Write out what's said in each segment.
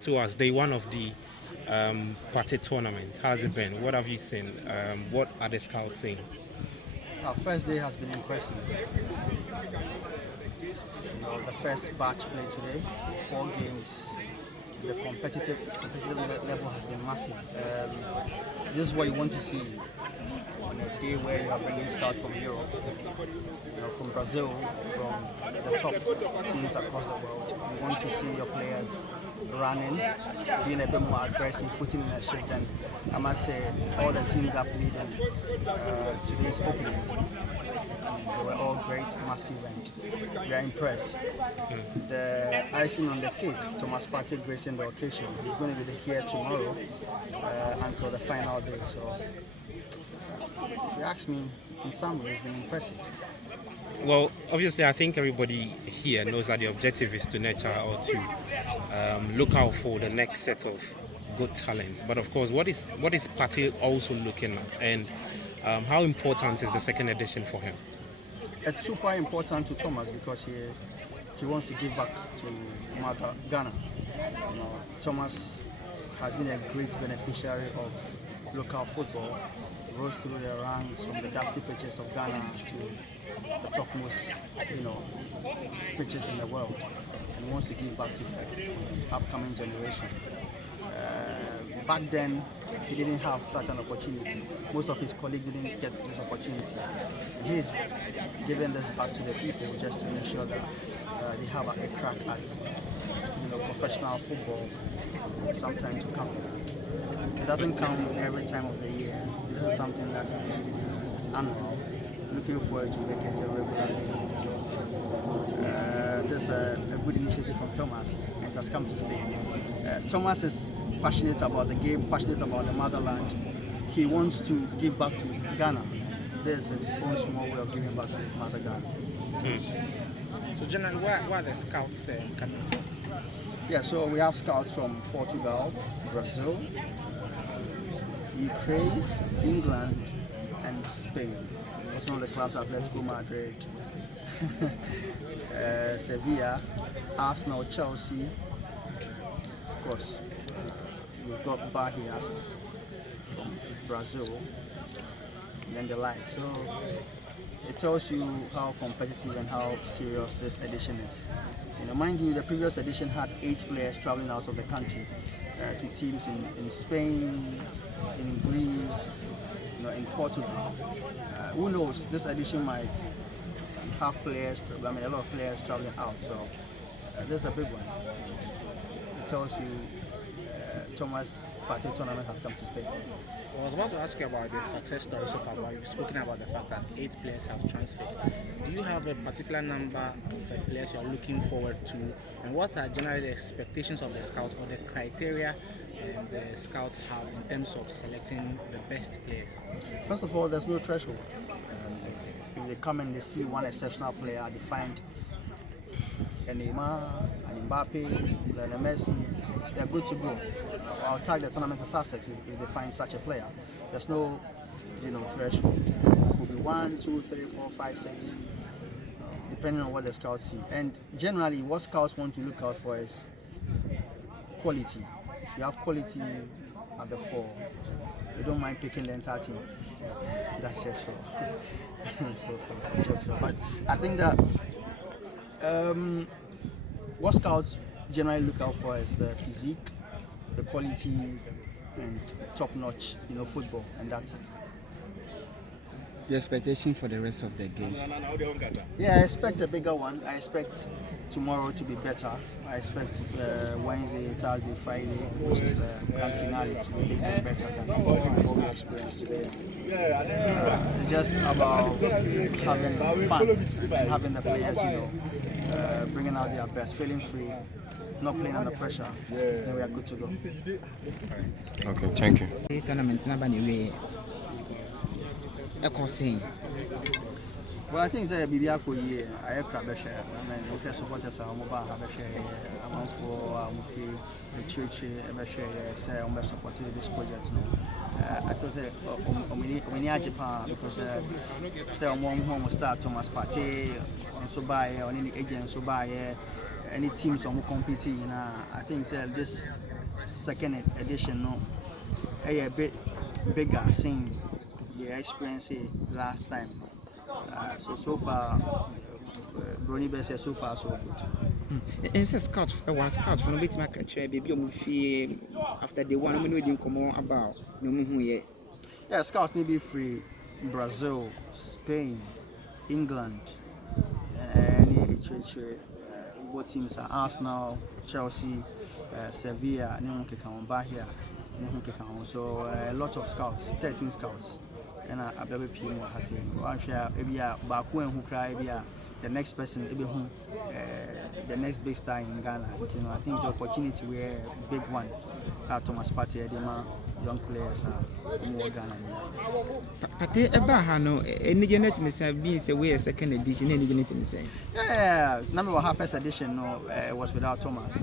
To us, day one of the Partey Tournament. How's it been? What have you seen? What are the scouts saying? Our first day has been impressive. The first batch played today, 4 games. The competitive level has been massive. This is what you want to see on a day where you are bringing scouts from Europe, from Brazil, from the top teams across the world. You want to see your players running, being a bit more aggressive, putting in a shift. And I must say, all the teams that played in today's opening, they were all great, massive, and we are impressed. The icing on the cake, Thomas Partey gracing the occasion. He's going to be here tomorrow until the final day. So, if you ask me, in some ways, it's been impressive. Well, obviously, I think everybody here knows that the objective is to nurture or to look out for the next set of good talents. But of course, what is Partey also looking at, and how important is the second edition for him? It's super important to Thomas because he wants to give back to Mother Ghana. Thomas has been a great beneficiary of local football. He rose through the ranks from the dusty pitches of Ghana to the topmost, pitches in the world, and he wants to give back to the upcoming generation. Back then, he didn't have such an opportunity. Most of his colleagues didn't get this opportunity. And he's giving this back to the people just to make sure that they have a crack at professional football sometime to come. It doesn't come every time of the year. This is something that is annual. Looking forward to make it a regular thing. So, there's a good initiative from Thomas, and it has come to stay. Thomas is passionate about the game, passionate about the motherland. He wants to give back to Ghana. This is his own small way of giving back to Mother Ghana. So generally, where are the scouts coming from? Yeah, so we have scouts from Portugal, Brazil, Ukraine, England, and Spain. Some of the clubs are Atletico Madrid, Sevilla, Arsenal, Chelsea. Of course, we've got Bahia from Brazil, and then the like. So it tells you how competitive and how serious this edition is. Mind you, the previous edition had 8 players traveling out of the country to teams in Spain, in Greece, in Portugal. Who knows? This edition might have players, a lot of players traveling out. So this is a big one. It tells you Thomas Partey Tournament has come to stay. I was about to ask you about the success story so far, but you've spoken about the fact that 8 players have transferred. Do you have a particular number of players you're looking forward to, and what are generally the expectations of the scouts or the criteria the scouts have in terms of selecting the best players? First of all, there's no threshold. If they come and they see one exceptional player, they find a Neymar, an Mbappe, a Messi, they're good to go. I'll tag the tournament as success if they find such a player. There's no, threshold. It could be 1, 2, 3, 4, 5, 6, depending on what the scouts see. And generally, what scouts want to look out for is quality. If you have quality at the 4, they don't mind picking the entire team. That's just for jokes. But I think that what scouts generally look out for is the physique, the quality, and top-notch, football, and that's it. Your expectation for the rest of the games? Yeah, I expect a bigger one. I expect tomorrow to be better. I expect Wednesday, Thursday, Friday, which is the grand finale, to be even better than what we experienced today. It's just about having fun and having the players, bringing out their best, feeling free, not playing under pressure. Then we are good to go. Okay, thank you. Well, I think it's a Bibiako year. I have crab share. I mean, supporters are mobile have a share. I'm for the church, a share. Say, I'm supporting this project. I thought that Omnia Japan because say, I'm home start Thomas Partey, on so buy, on any agent, so buy any teams who competing. I think this second edition no a bit bigger seeing the experience last time. So far, Brony Bess so far so good. And say scout was scout from bit market baby after the one we didn't come about no who ye. Yeah, scouts need to be free. Brazil, Spain, England, any what teams are Arsenal, Chelsea, Sevilla, Bahia, so a lot of scouts, 13 scouts, and a baby PM has it. So I'm sure if you are back when who cry, the next person, the next big star in Ghana. You know, I think the opportunity were a big one. Thomas Partey, young players are more Ghana. Partey no any genet in the being say we a second edition any genet in the same. Yeah, number one first edition no was without Thomas.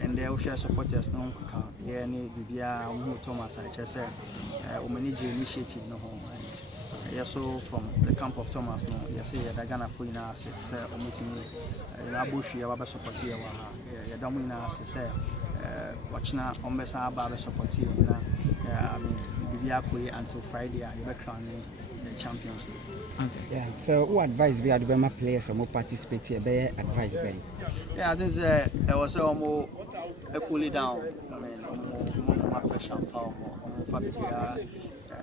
And the official supporters no count. Yeah, need Bibia Thomas I just said manage initiative no home. Yeah, so from the camp of Thomas no, you say the Ghana for in us say meeting Abushi Baba support here yeah don't na say watching on Bessa Baba support here I mean Bibia until Friday you be crowning the champions. Okay. Yeah. So what advice be the Bema players or more participate here? Be advice be? Yeah, I think it was almost cool it down. I mean, more pressure for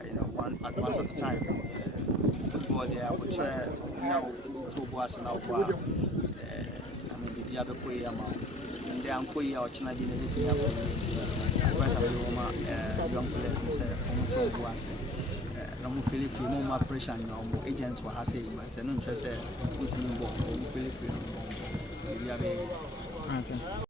you know, one advance at a time. Football there, I would try now 2 boys and now. I mean, the other way amount. And they are going out China in everything. Advice I will young players and say, I'm 2 boys. I'm feeling free, more pressure now. Agents were saying, but I'm interested in putting in ball. I'm feeling free. Okay.